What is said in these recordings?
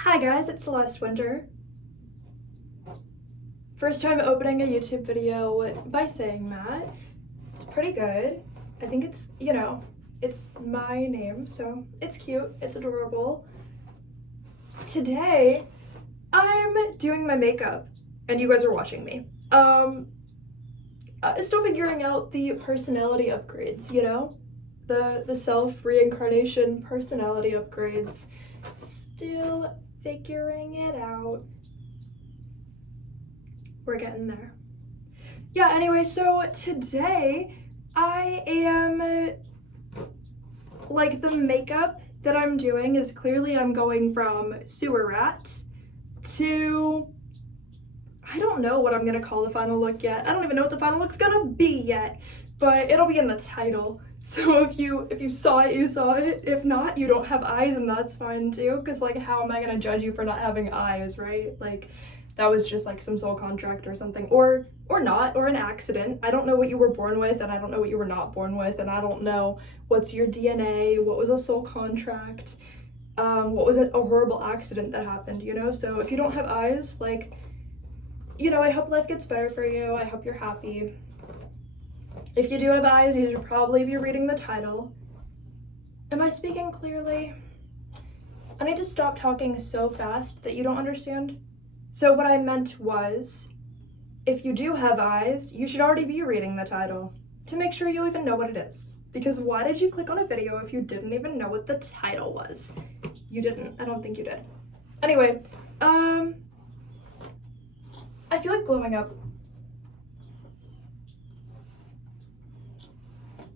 Hi guys, it's Celeste Winter. First time opening a YouTube video by saying that. It's pretty good. I think it's, it's my name, so it's cute, it's adorable. Today, I'm doing my makeup, and you guys are watching me. Still figuring out the personality upgrades, The self-reincarnation personality upgrades. Still figuring it out. We're getting there. Yeah, anyway, so today I am, the makeup that I'm doing is clearly I'm going from sewer rat to, I don't know what I'm gonna call the final look yet. I don't even know what the final look's gonna be yet, but it'll be in the title. So if you saw it, you saw it. If not, you don't have eyes, and that's fine too, because how am I gonna judge you for not having eyes, right? That was just some soul contract or something, or not, or an accident. I don't know what you were born with, and I don't know what you were not born with, and I don't know what's your DNA, what was a soul contract, what was a horrible accident that happened, So if you don't have eyes, I hope life gets better for you. I hope you're happy. If you do have eyes, you should probably be reading the title. Am I speaking clearly? I need to stop talking so fast that you don't understand. So what I meant was, if you do have eyes, you should already be reading the title to make sure you even know what it is. Because why did you click on a video if you didn't even know what the title was? You didn't. I don't think you did. Anyway, I feel like glowing up.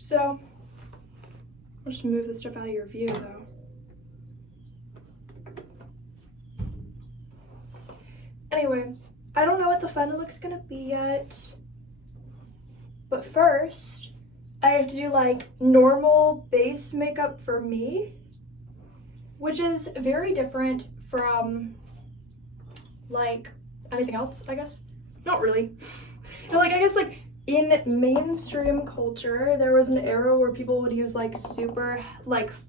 So, I'll just move this stuff out of your view though. Anyway, I don't know what the final look's gonna be yet, but first, I have to do normal base makeup for me, which is very different from anything else, I guess. Not really. I guess in mainstream culture, there was an era where people would use super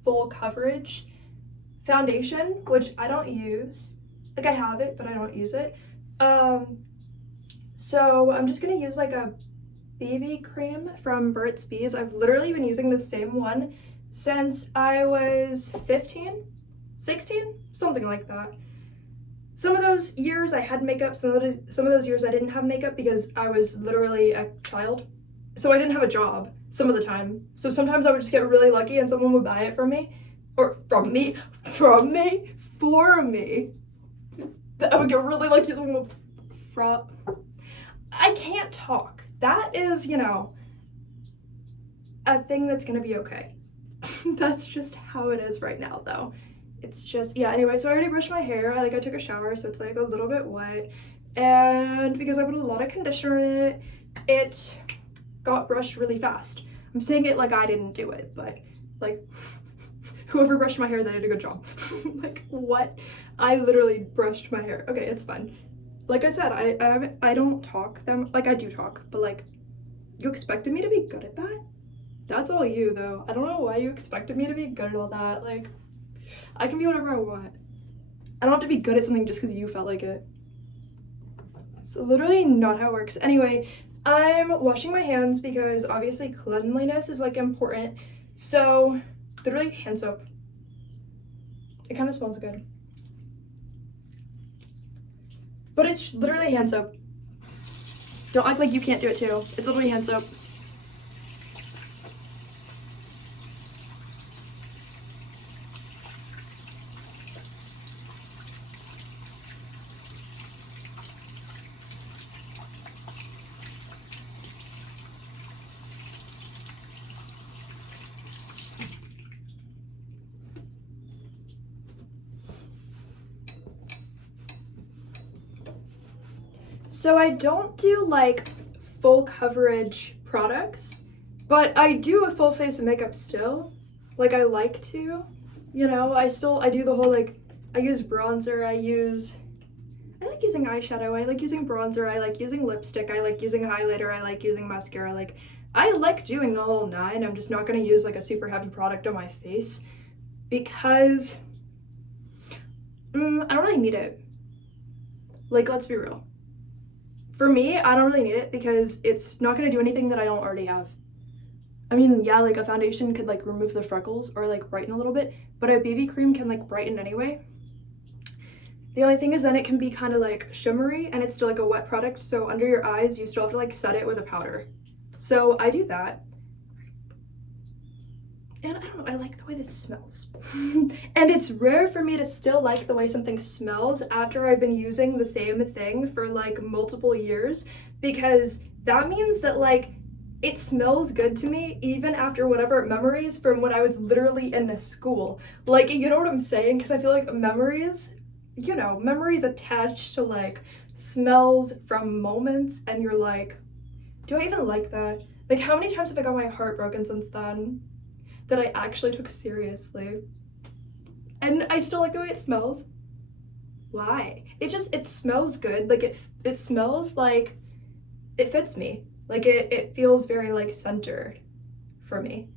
full coverage foundation, which I don't use. I have it, but I don't use it. So I'm just gonna use a BB cream from Burt's Bees. I've literally been using the same one since I was 15, 16, something like that. Some of those years I had makeup, some of those years I didn't have makeup because I was literally a child. So I didn't have a job some of the time. So sometimes I would just get really lucky and someone would buy it from me. Or for me. I would get really lucky, someone would I can't talk. That is, a thing that's gonna be okay. That's just how it is right now though. It's just, yeah, anyway, so I already brushed my hair. I took a shower, so it's a little bit wet. And because I put a lot of conditioner in it, it got brushed really fast. I'm saying it like I didn't do it, but whoever brushed my hair, they did a good job. What? I literally brushed my hair. Okay, it's fine. Like I said, I don't talk them, I do talk, but you expected me to be good at that? That's all you though. I don't know why you expected me to be good at all that. I can be whatever I want. I don't have to be good at something just because you felt like it. It's literally not how it works. Anyway, I'm washing my hands because obviously cleanliness is important. So, literally hand soap. It kind of smells good. But it's literally hand soap. Don't act like you can't do it too. It's literally hand soap. So I don't do full coverage products, but I do a full face of makeup still. I like to, I do the whole I use bronzer, I like using eyeshadow, I like using bronzer, I like using lipstick, I like using highlighter, I like using mascara, I like doing the whole nine. I'm just not gonna use a super heavy product on my face because I don't really need it. Like, let's be real. For me, I don't really need it because it's not gonna do anything that I don't already have. I mean, yeah, like a foundation could like remove the freckles or like brighten a little bit, but a BB cream can like brighten anyway. The only thing is then it can be kind of like shimmery and it's still like a wet product, so under your eyes you still have to like set it with a powder. So I do that. And I don't know, I like the way this smells. And it's rare for me to still like the way something smells after I've been using the same thing for like multiple years, because that means that like it smells good to me even after whatever memories from when I was literally in a school. Like, you know what I'm saying? Because I feel like memories, you know, memories attached to like smells from moments, and you're like, do I even like that? Like, how many times have I got my heart broken since then that I actually took seriously? And I still like the way it smells. Why? It smells good. Like it smells like it fits me. Like it feels very like centered for me.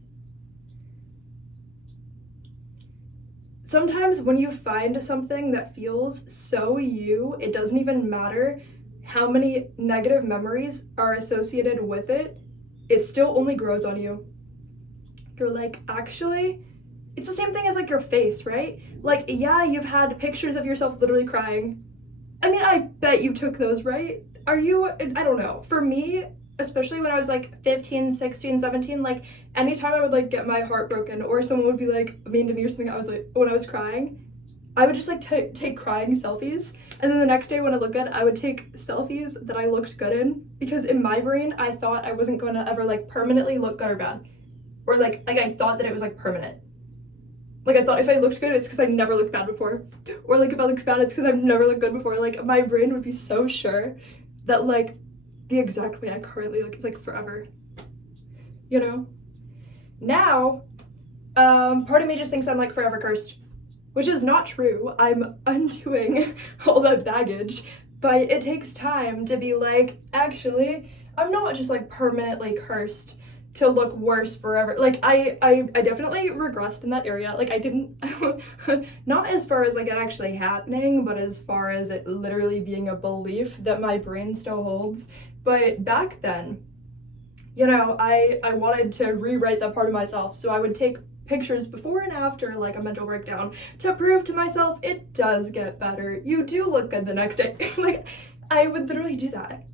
Sometimes when you find something that feels so you, it doesn't even matter how many negative memories are associated with it, it still only grows on you. You're like, actually, it's the same thing as like your face, right? Like, yeah, you've had pictures of yourself literally crying. I mean, I bet you took those, right? Are you, I don't know. For me, especially when I was like 15, 16, 17, like anytime I would like get my heart broken or someone would be like mean to me or something, I was like, when I was crying, I would just like take crying selfies. And then the next day when I look good, I would take selfies that I looked good in, because in my brain, I thought I wasn't going to ever like permanently look good or bad. Or like I thought that it was like permanent. Like I thought if I looked good, it's because I never looked bad before. Or like if I looked bad, it's because I've never looked good before. Like my brain would be so sure that like the exact way I currently look is like forever. You know? Now, part of me just thinks I'm like forever cursed, which is not true. I'm undoing all that baggage, but it takes time to be like, actually, I'm not just like permanently cursed to look worse forever. Like I definitely regressed in that area. Like I didn't, not as far as like it actually happening, but as far as it literally being a belief that my brain still holds. But back then, you know, I wanted to rewrite that part of myself. So I would take pictures before and after like a mental breakdown to prove to myself it does get better. You do look good the next day. Like I would literally do that.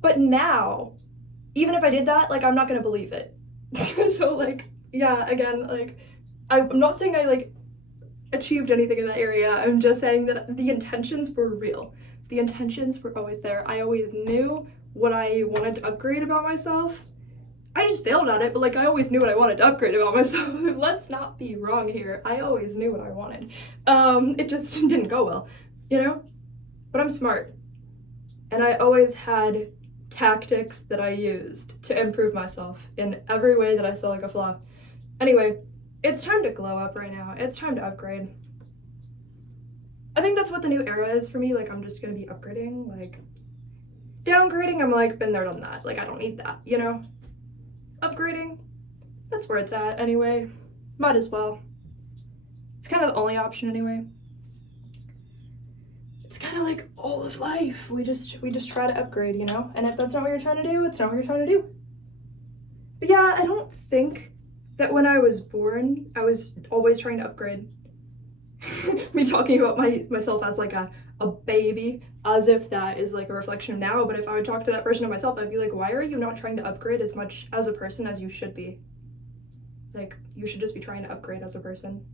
But now, even if I did that, like I'm not gonna believe it. So like, yeah, again, like I'm not saying I like achieved anything in that area. I'm just saying that the intentions were real. The intentions were always there. I always knew what I wanted to upgrade about myself. I just failed at it, but like I always knew what I wanted to upgrade about myself. Let's not be wrong here. I always knew what I wanted. It just didn't go well, you know? But I'm smart. And I always had tactics that I used to improve myself in every way that I saw like a flaw. Anyway, it's time to glow up right now. It's time to upgrade. I think that's what the new era is for me. Like I'm just gonna be upgrading. Like downgrading, I'm like been there, done that. Like I don't need that, you know? Upgrading, that's where it's at anyway. Might as well. It's kind of the only option anyway. It's kind of like all of life. We just try to upgrade, you know? And if that's not what you're trying to do, it's not what you're trying to do. But yeah, I don't think that when I was born, I was always trying to upgrade. Me talking about myself as like a baby, as if that is like a reflection of now. But if I would talk to that version of myself, I'd be like, why are you not trying to upgrade as much as a person as you should be? Like, you should just be trying to upgrade as a person.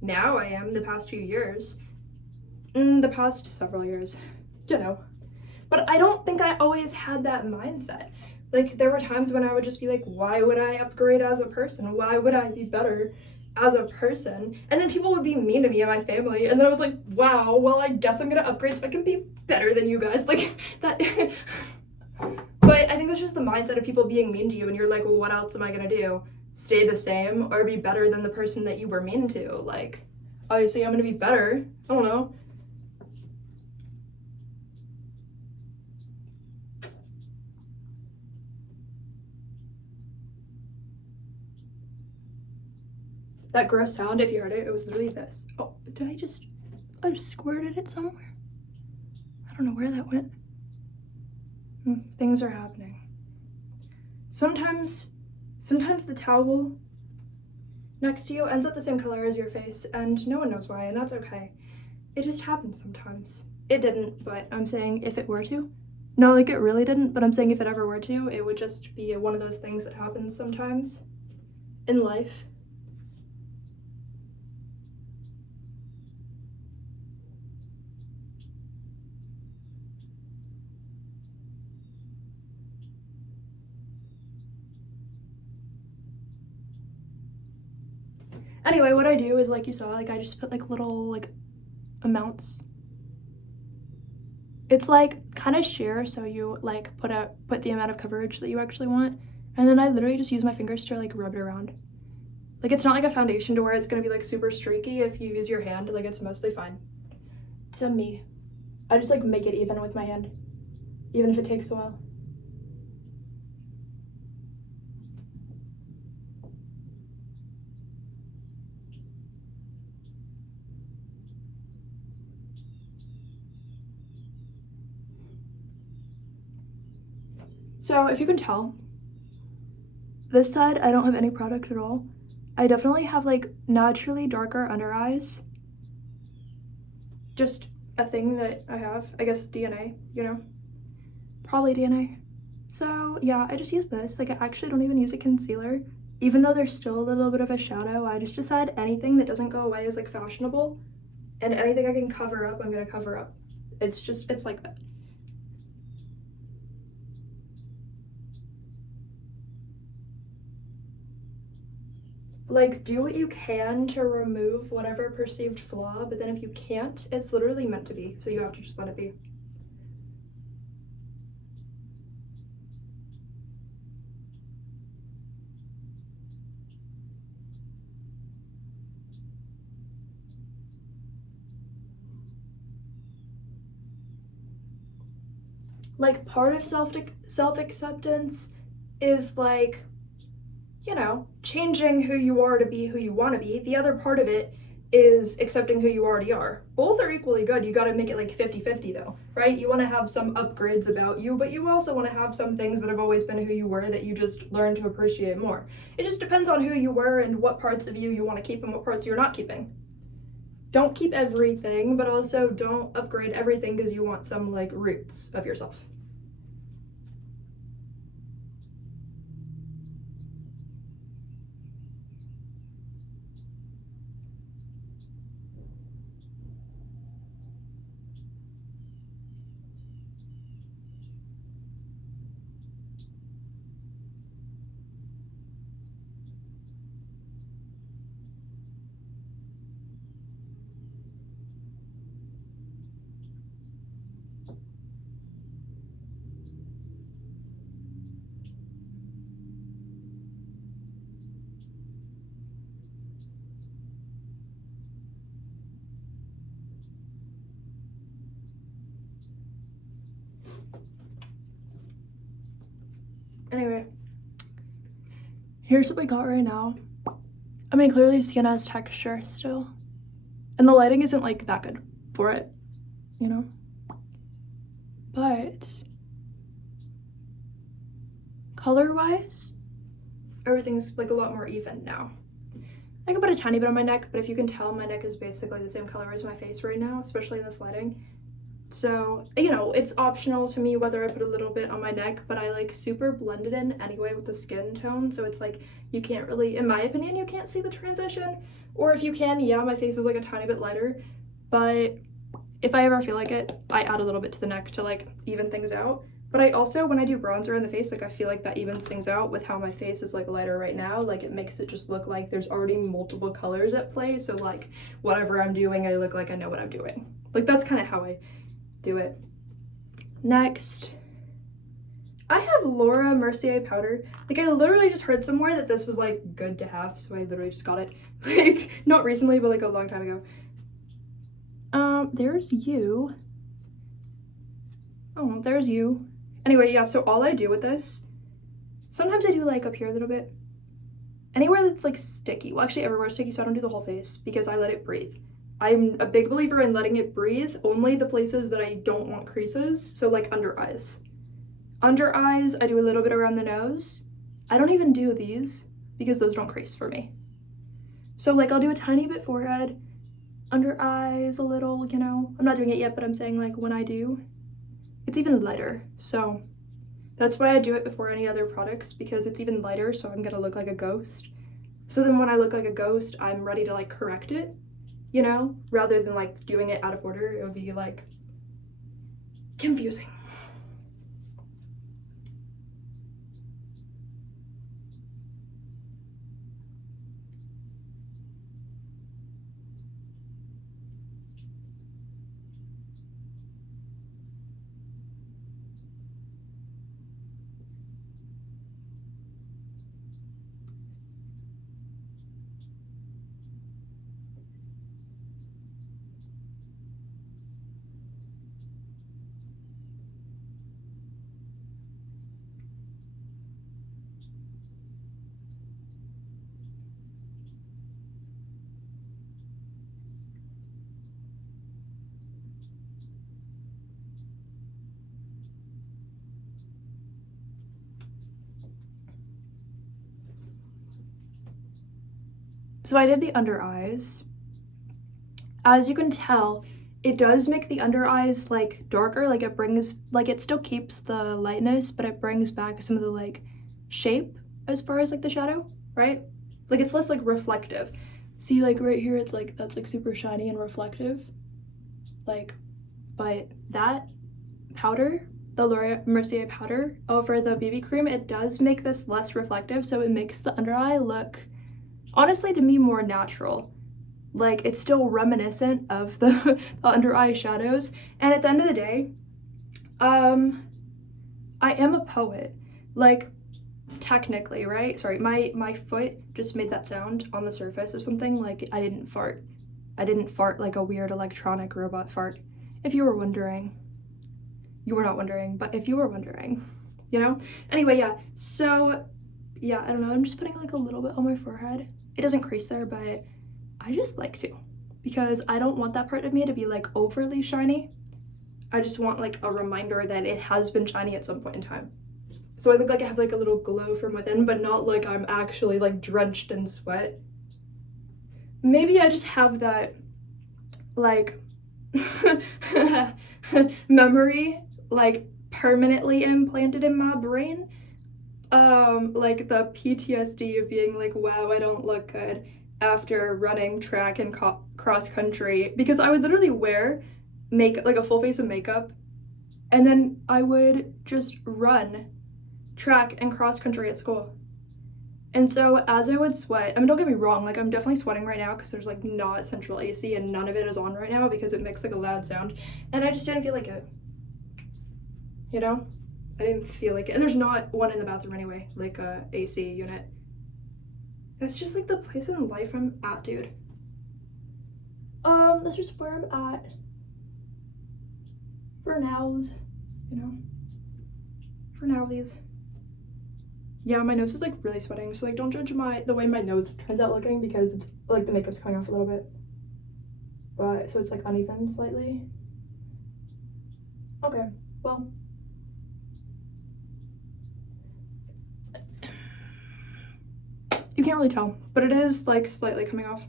Now I am, the past few years. The past several years, you know. But I don't think I always had that mindset. Like, there were times when I would just be like, why would I upgrade as a person? Why would I be better as a person? And then people would be mean to me and my family, and then I was like, wow, well, I guess I'm gonna upgrade so I can be better than you guys. Like, that. But I think that's just the mindset of people being mean to you, and you're like, well, what else am I gonna do? Stay the same or be better than the person that you were mean to? Like, obviously I'm gonna be better. I don't know. That gross sound, if you heard it, it was literally this. Oh, did I just I just squirted it somewhere. I don't know where that went. Things are happening. Sometimes the towel next to you ends up the same color as your face, and no one knows why, and that's okay. It just happens sometimes. It didn't, but I'm saying if it were to. No, like it really didn't, but I'm saying if it ever were to, it would just be one of those things that happens sometimes in life. Anyway, what I do is, like you saw, like I just put like little like amounts. It's like kind of sheer, so you like put the amount of coverage that you actually want, and then I literally just use my fingers to like rub it around. Like it's not like a foundation to where it's gonna be like super streaky if you use your hand. Like it's mostly fine. To me, I just like make it even with my hand, even if it takes a while. So if you can tell, this side I don't have any product at all. I definitely have like naturally darker under eyes. Just a thing that I have, I guess DNA, you know? Probably DNA. So yeah, I just use this. Like I actually don't even use a concealer. Even though there's still a little bit of a shadow, I just decide anything that doesn't go away is like fashionable. And anything I can cover up, I'm gonna cover up. It's like that. Like, do what you can to remove whatever perceived flaw, but then if you can't, it's literally meant to be, so you have to just let it be. Like, part of self-acceptance is like, you know, changing who you are to be who you want to be. The other part of it is accepting who you already are. Both are equally good. You got to make it like 50-50 though, right? You want to have some upgrades about you, but you also want to have some things that have always been who you were that you just learn to appreciate more. It just depends on who you were and what parts of you want to keep and what parts you're not keeping. Don't keep everything, but also don't upgrade everything because you want some like roots of yourself. Anyway, here's what we got right now. I mean, clearly skin has texture still. And the lighting isn't like that good for it, you know? But color-wise, everything's like a lot more even now. I can put a tiny bit on my neck, but if you can tell, my neck is basically the same color as my face right now, especially in this lighting. So, you know, it's optional to me whether I put a little bit on my neck, but I like super blend it in anyway with the skin tone. So it's like, you can't really, in my opinion, you can't see the transition. Or if you can, yeah, my face is like a tiny bit lighter. But if I ever feel like it, I add a little bit to the neck to like even things out. But I also, when I do bronzer in the face, like I feel like that evens things out with how my face is like lighter right now. Like it makes it just look like there's already multiple colors at play. So like whatever I'm doing, I look like I know what I'm doing. Like that's kind of how I do it. Next, I have Laura Mercier powder. Like I literally just heard somewhere that this was like good to have, so I literally just got it. Like not recently, but like a long time ago. There's you. Oh, there's you. Anyway, yeah, so all I do with this, sometimes I do like up here a little bit. Anywhere that's like sticky. Well, actually everywhere sticky, so I don't do the whole face because I let it breathe. I'm a big believer in letting it breathe, only the places that I don't want creases. So like under eyes. Under eyes, I do a little bit around the nose. I don't even do these because those don't crease for me. So like I'll do a tiny bit forehead, under eyes a little, you know. I'm not doing it yet, but I'm saying like when I do, it's even lighter. So that's why I do it before any other products, because it's even lighter, so I'm gonna look like a ghost. So then when I look like a ghost, I'm ready to like correct it, you know, rather than like doing it out of order. It would be like confusing. So I did the under eyes. As you can tell, it does make the under eyes like darker, like it brings, like it still keeps the lightness, but it brings back some of the like shape as far as like the shadow, right? Like it's less like reflective. See, like right here, it's like, that's like super shiny and reflective. Like, but that powder, the Laura Mercier powder over the BB cream, it does make this less reflective, so it makes the under eye look, honestly, to me, more natural. Like it's still reminiscent of the under eye shadows. And at the end of the day, I am a poet. Like technically, right? Sorry, my foot just made that sound on the surface of something. Like I didn't fart. I didn't fart like a weird electronic robot fart. If you were wondering. You were not wondering, but if you were wondering, you know? Anyway, yeah. So yeah, I don't know. I'm just putting like a little bit on my forehead. It doesn't crease there, but I just like to, because I don't want that part of me to be like overly shiny. I just want like a reminder that it has been shiny at some point in time. So I look like I have like a little glow from within, but not like I'm actually like drenched in sweat. Maybe I just have that like memory like permanently implanted in my brain. Like the PTSD of being like, wow, I don't look good after running track and cross country, because I would literally wear like a full face of makeup, and then I would just run track and cross country at school. And so as I would sweat, I mean, don't get me wrong, like I'm definitely sweating right now because there's like not central AC and none of it is on right now because it makes like a loud sound, and I just didn't feel like it, you know? I didn't feel like it. And there's not one in the bathroom anyway, like a AC unit. That's just like the place in life I'm at, dude. That's just where I'm at for nows, you know? For nowsies. Yeah, my nose is like really sweating, so like don't judge the way my nose turns out looking, because it's like the makeup's coming off a little bit. But so it's like uneven slightly. Okay, well. You can't really tell, but it is like slightly coming off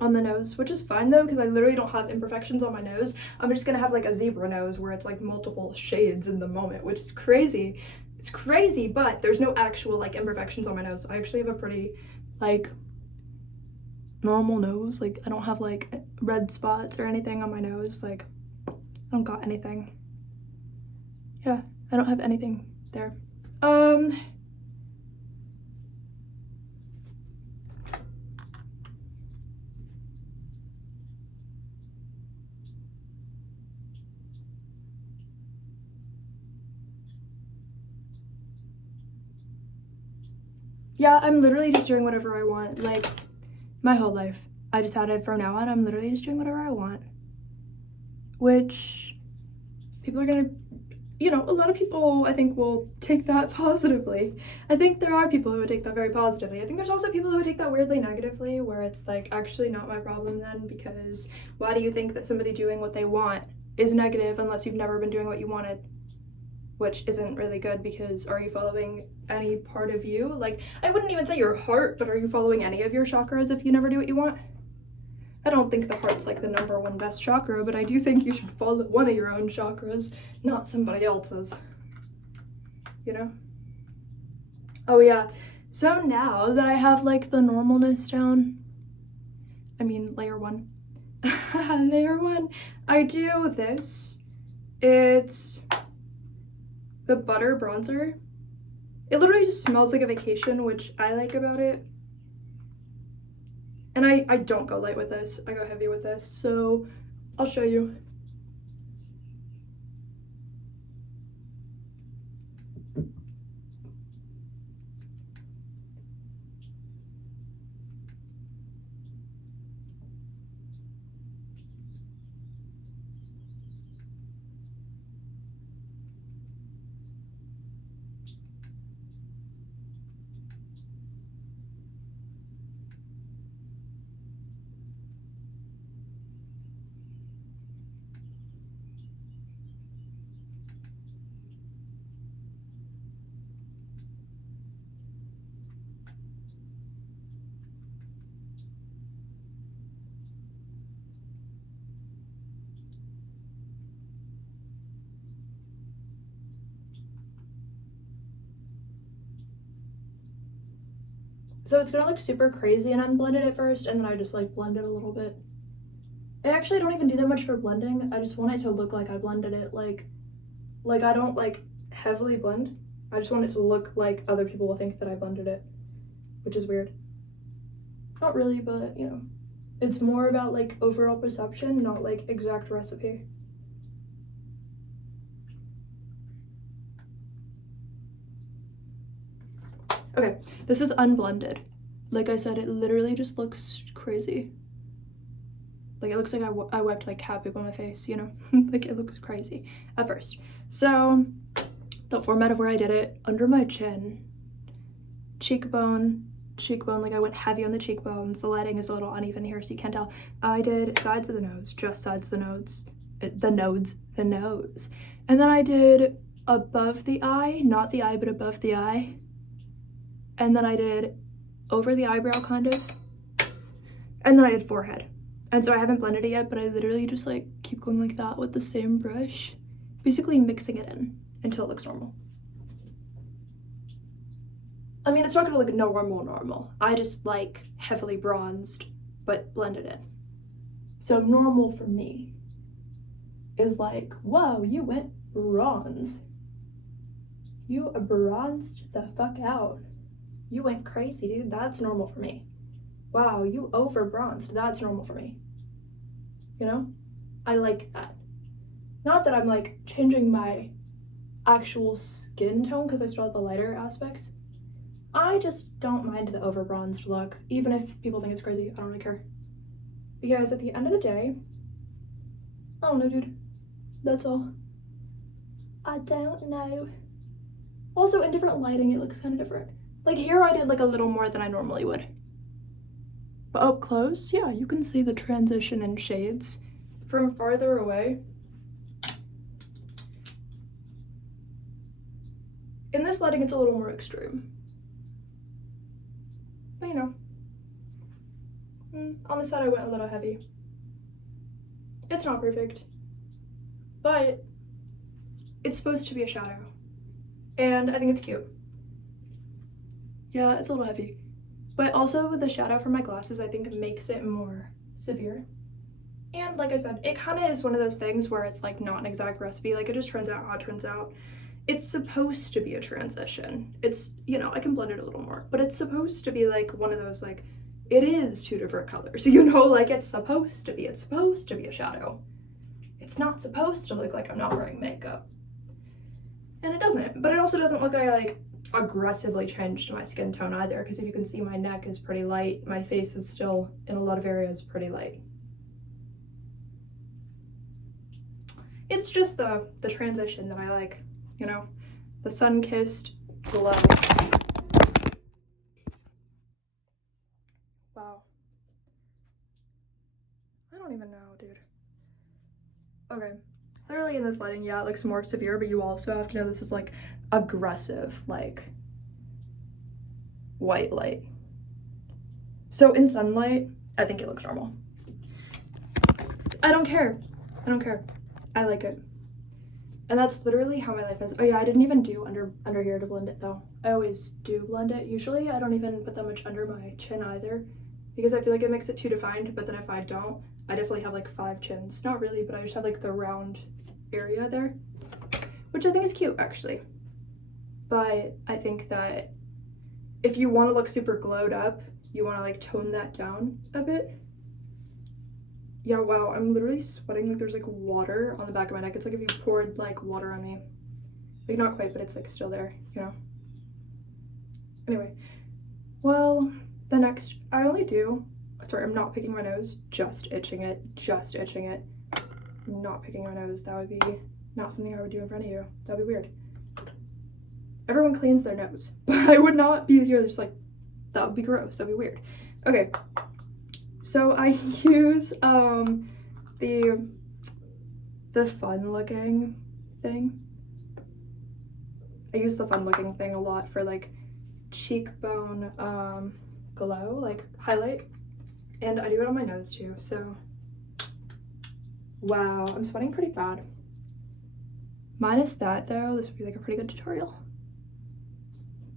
on the nose, which is fine though, because I literally don't have imperfections on my nose. I'm just gonna have like a zebra nose where it's like multiple shades in the moment, which is crazy. It's crazy, but there's no actual like imperfections on my nose. I actually have a pretty like normal nose. Like I don't have like red spots or anything on my nose. Like I don't got anything. Yeah, I don't have anything there. Yeah, I'm literally just doing whatever I want, like, my whole life. I decided from now on, I'm literally just doing whatever I want. Which, people are gonna, you know, a lot of people I think will take that positively. I think there are people who would take that very positively. I think there's also people who would take that weirdly negatively, where it's like, actually not my problem then, because why do you think that somebody doing what they want is negative unless you've never been doing what you wanted? Which isn't really good, because are you following any part of you? Like, I wouldn't even say your heart, but are you following any of your chakras if you never do what you want? I don't think the heart's like the #1 best chakra, but I do think you should follow one of your own chakras, not somebody else's. You know? Oh yeah, so now that I have like the normalness down, I mean layer 1, layer 1, I do this. It's the butter bronzer. It literally just smells like a vacation, which I like about it. And I don't go light with this, I go heavy with this, so I'll show you. So it's gonna look super crazy and unblended at first, and then I just like blend it a little bit. I actually don't even do that much for blending. I just want it to look like I blended it. Like I don't like heavily blend. I just want it to look like other people will think that I blended it, which is weird. Not really, but you know, it's more about like overall perception, not like exact recipe. Okay, this is unblended. Like I said, it literally just looks crazy. Like it looks like I wiped like cat poop on my face, you know? Like it looks crazy at first. So the format of where I did it, under my chin, cheekbone, like I went heavy on the cheekbones. The lighting is a little uneven here, so you can't tell. I did sides of the nose, just sides of the nose, the nose. And then I did above the eye, not the eye, but above the eye. And then I did over the eyebrow kind of. And then I did forehead. And so I haven't blended it yet, but I literally just like keep going like that with the same brush, basically mixing it in until it looks normal. I mean, it's not gonna look normal. I just like heavily bronzed, but blended in. So normal for me is like, whoa, you went bronze. You bronzed the fuck out. You went crazy, dude. That's normal for me. Wow, you over bronzed. That's normal for me. You know? I like that. Not that I'm like changing my actual skin tone because I still have the lighter aspects. I just don't mind the over bronzed look, even if people think it's crazy. I don't really care. Because at the end of the day, I don't know, dude. That's all. I don't know. Also, in different lighting, it looks kind of different. Like here, I did like a little more than I normally would. But up close, yeah, you can see the transition in shades. From farther away, in this lighting, it's a little more extreme. But you know, on the side I went a little heavy. It's not perfect, but it's supposed to be a shadow, and I think it's cute. Yeah, it's a little heavy, but also with the shadow from my glasses, I think it makes it more severe. And like I said, it kind of is one of those things where it's like not an exact recipe. Like it just turns out how it turns out. It's supposed to be a transition. It's, you know, I can blend it a little more, but it's supposed to be like one of those, like, it is 2 different colors, you know, like it's supposed to be a shadow. It's not supposed to look like I'm not wearing makeup. And it doesn't, but it also doesn't look like I like aggressively changed my skin tone either, because if you can see, my neck is pretty light. My face is still, in a lot of areas, pretty light. It's just the transition that I like. you know, the sun-kissed glow. Wow. I don't even know, dude. Okay. Clearly in this lighting, yeah, it looks more severe, but you also have to know this is like aggressive, like white light. So in sunlight, I think it looks normal. I don't care. I don't care. I like it. And that's literally how my life is. Oh yeah, I didn't even do under here to blend it though. I always do blend it. Usually I don't even put that much under my chin either because I feel like it makes it too defined, but then if I don't, I definitely have like 5 chins. Not really, but I just have like the round area there, which I think is cute actually. But I think that if you want to look super glowed up, you want to like tone that down a bit. Yeah, wow, I'm literally sweating like there's like water on the back of my neck. It's like if you poured like water on me. Like not quite, but it's like still there, you know? Anyway, well, the next, I only do, sorry, I'm not picking my nose, just itching it, Not picking my nose, that would be not something I would do in front of you. That'd be weird. Everyone cleans their nose, but I would not be here just like, that would be gross, that'd be weird. Okay. So I use the fun looking thing. I use the fun looking thing a lot for like cheekbone glow, like highlight. And I do it on my nose too, so wow, I'm sweating pretty bad. Minus that though, this would be like a pretty good tutorial.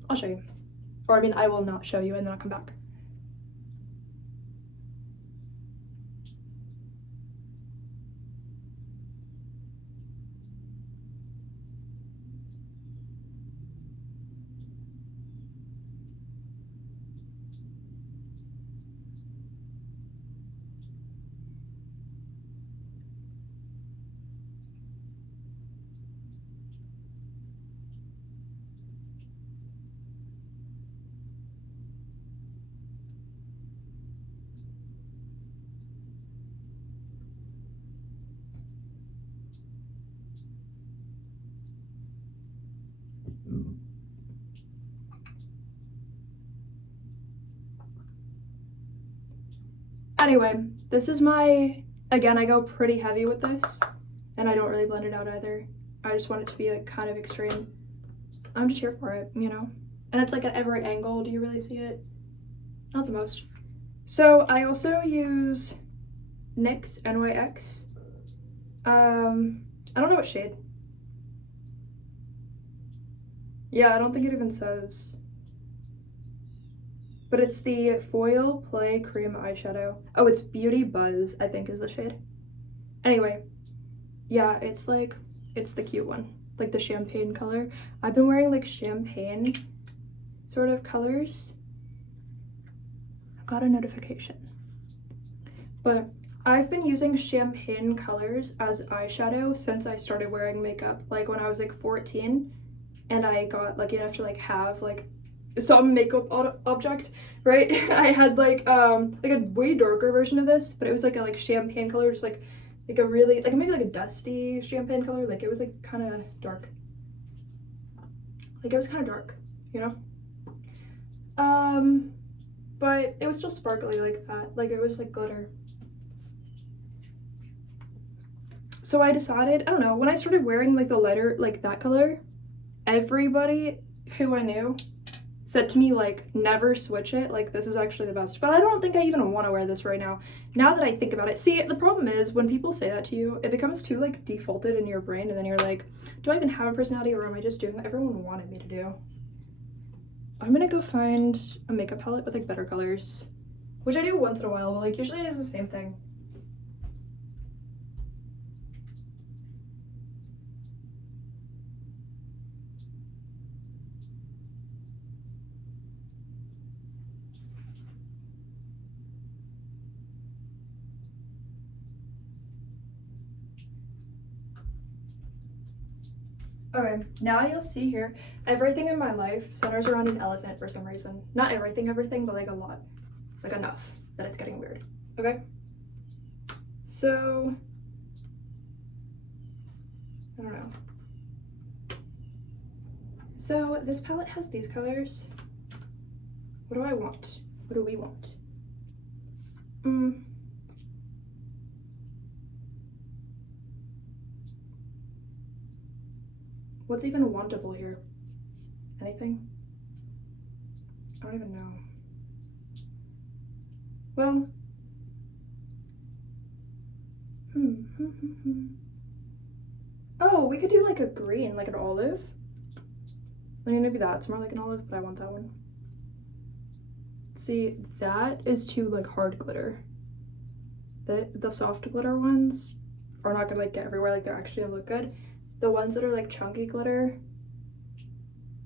I'll show you. Or I mean, I will not show you and then I'll come back. Anyway, this is my, again, I go pretty heavy with this, and I don't really blend it out either. I just want it to be like kind of extreme. I'm just here for it, you know? And it's like at every angle. Do you really see it? Not the most. So I also use NYX, NYX. I don't know what shade. Yeah, I don't think it even says. But it's the Foil Play Cream Eyeshadow. Oh, it's Beauty Buzz, I think is the shade. Anyway, yeah, it's like, it's the cute one. Like the champagne color. I've been wearing like champagne sort of colors. I got a notification. But I've been using champagne colors as eyeshadow since I started wearing makeup. Like when I was like 14 and I got lucky enough to like have like some makeup object, right? I had like a way darker version of this, but it was like a like champagne color, just like a really like maybe like a dusty champagne color. Like it was like kind of dark. Like it was kind of dark, you know? But it was still sparkly like that. Like it was like glitter. So I decided, I don't know, when I started wearing like the lighter, like that color, everybody who I knew said to me like, never switch it, like this is actually the best. But I don't think I even want to wear this right now. Now that I think about it, see, the problem is when people say that to you, it becomes too like defaulted in your brain, and then you're like, do I even have a personality, or am I just doing what everyone wanted me to do? I'm gonna go find a makeup palette with like better colors, which I do once in a while, but like usually it's the same thing. Okay, now you'll see here, everything in my life centers around an elephant for some reason. Not everything, but like a lot. Like enough that it's getting weird. Okay? So, I don't know. So this palette has these colors. What do I want? What do we want? What's even wantable here? Anything? I don't even know. Well, oh, we could do like a green, like an olive. I mean, maybe that's more like an olive, but I want that one. See, that is too like hard glitter. The soft glitter ones are not gonna like get everywhere, like they're actually gonna look good. The ones that are like chunky glitter,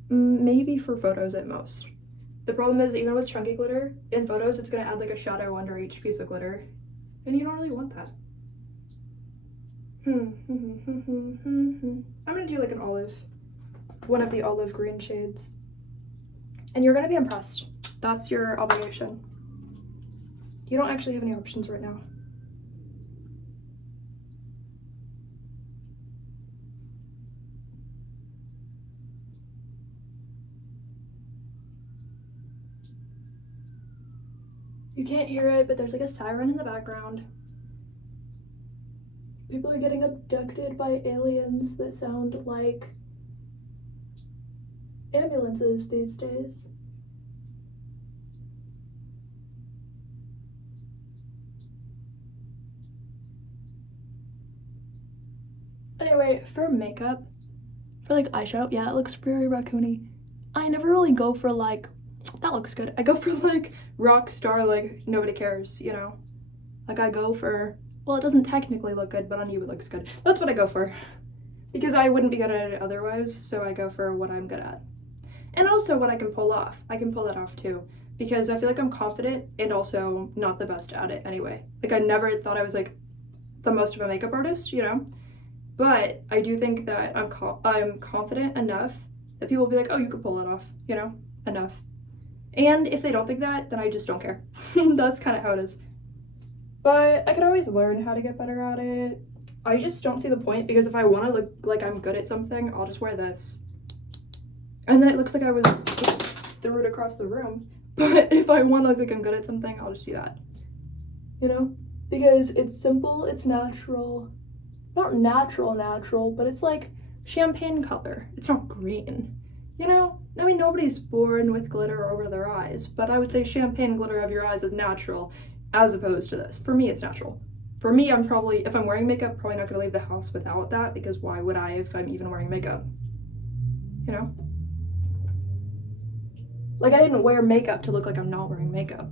maybe for photos at most. The problem is, even with chunky glitter, in photos it's gonna add like a shadow under each piece of glitter. And you don't really want that. I'm gonna do like an olive. One of the olive green shades. And you're gonna be impressed. That's your obligation. You don't actually have any options right now. You can't hear it, but there's like a siren in the background. People are getting abducted by aliens that sound like ambulances these days. Anyway, for makeup, for like eyeshadow, yeah, it looks very raccoony. I never really go for like, that looks good. I go for like rock star, like nobody cares, you know? Like I go for, well, it doesn't technically look good, but on you it looks good. That's what I go for. Because I wouldn't be good at it otherwise, so I go for what I'm good at. And also what I can pull off. I can pull that off too. Because I feel like I'm confident and also not the best at it anyway. Like I never thought I was like the most of a makeup artist, you know? But I do think that I'm confident enough that people will be like, oh, you could pull it off, you know? Enough. And if they don't think that, then I just don't care. That's kind of how it is. But I could always learn how to get better at it. I just don't see the point, because if I want to look like I'm good at something, I'll just wear this. And then it looks like I was just threw it across the room. But if I want to look like I'm good at something, I'll just do that. You know? Because it's simple, it's natural. Not natural, but it's like champagne color. It's not green. You know? I mean, nobody's born with glitter over their eyes, but I would say champagne glitter over your eyes is natural as opposed to this. For me, it's natural. For me, I'm probably, if I'm wearing makeup, probably not gonna leave the house without that, because why would I if I'm even wearing makeup? You know? Like, I didn't wear makeup to look like I'm not wearing makeup.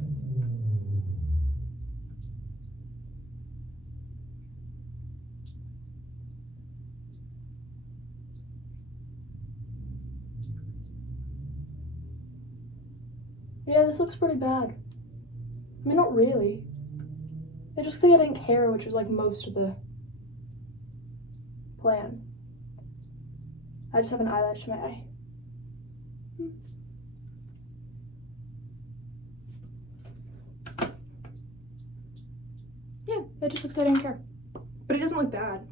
Yeah, this looks pretty bad. I mean, not really. It just looks like I didn't care, which was like most of the plan. I just have an eyelash in my eye. Yeah, it just looks like I didn't care. But it doesn't look bad.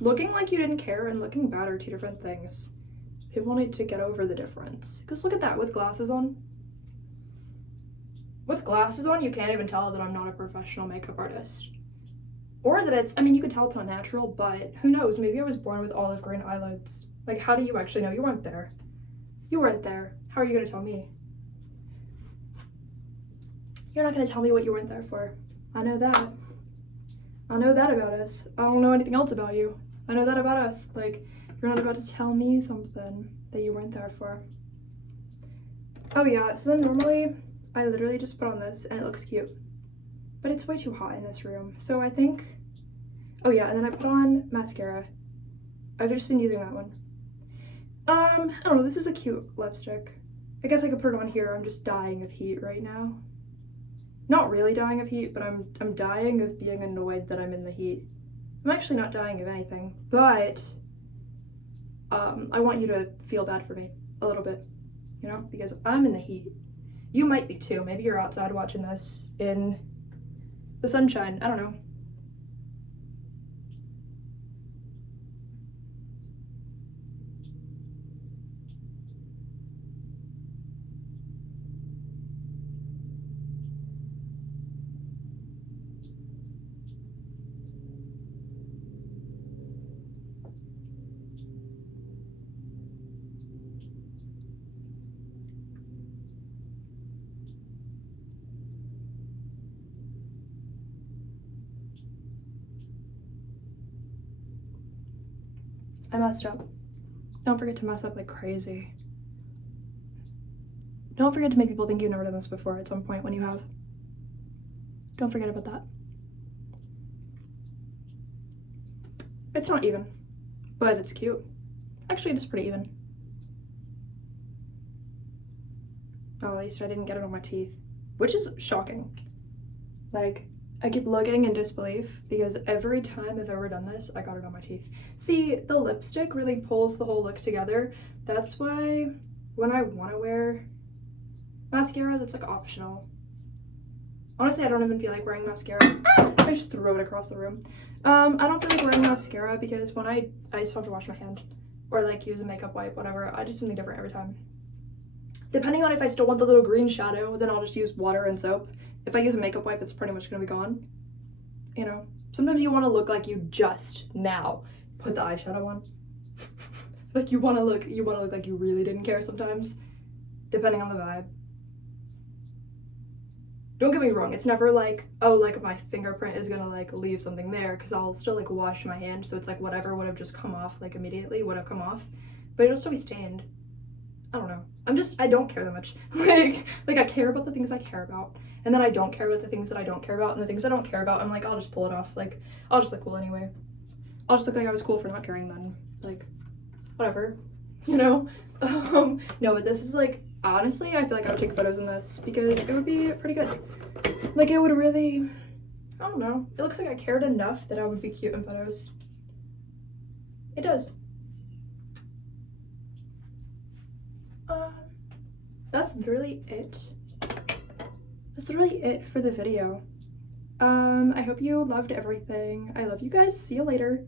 Looking like you didn't care and looking bad are two different things. People need to get over the difference. Because look at that, with glasses on. With glasses on, you can't even tell that I'm not a professional makeup artist. Or that it's, I mean, you could tell it's not natural, but who knows? Maybe I was born with olive green eyelids. Like, how do you actually know? You weren't there. You weren't there. How are you gonna tell me? You're not gonna tell me what you weren't there for. I know that. I know that about us. I don't know anything else about you. I know that about us. Like, you're not about to tell me something that you weren't there for. Oh yeah, so then normally, I literally just put on this and it looks cute. But it's way too hot in this room. So I think, oh yeah, and then I put on mascara. I've just been using that one. I don't know, this is a cute lipstick. I guess I could put it on here. I'm just dying of heat right now. Not really dying of heat, but I'm dying of being annoyed that I'm in the heat. I'm actually not dying of anything, but I want you to feel bad for me a little bit, you know, because I'm in the heat. You might be too. Maybe you're outside watching this in the sunshine. I don't know. I messed up. Don't forget to mess up like crazy. Don't forget to make people think you've never done this before at some point when you have. Don't forget about that. It's not even, but it's cute. Actually, it's pretty even. Oh, at least I didn't get it on my teeth, which is shocking. Like, I keep looking in disbelief because every time I've ever done this, I got it on my teeth. See, the lipstick really pulls the whole look together. That's why when I want to wear mascara, that's like optional. Honestly, I don't even feel like wearing mascara. I just throw it across the room. I don't feel like wearing mascara because when I just have to wash my hand or like use a makeup wipe, whatever. I do something different every time. Depending on if I still want the little green shadow, then I'll just use water and soap. If I use a makeup wipe, it's pretty much gonna be gone. You know, sometimes you want to look like you just now put the eyeshadow on. Like you want to look like you really didn't care sometimes, depending on the vibe. Don't get me wrong, it's never like, oh, like my fingerprint is gonna like leave something there because I'll still like wash my hand, so it's like whatever would have just come off like immediately would have come off, but it'll still be stained. I don't know. I don't care that much. like I care about the things I care about, and then I don't care about the things that I don't care about, and the things I don't care about, I'm like, I'll just pull it off. Like, I'll just look cool anyway. I'll just look like I was cool for not caring then. Like, whatever, you know? No, but this is like, honestly, I feel like I would take photos in this because it would be pretty good. Like, it would really, I don't know. It looks like I cared enough that I would be cute in photos. It does. That's literally it. That's literally it for the video. I hope you loved everything. I love you guys. See you later.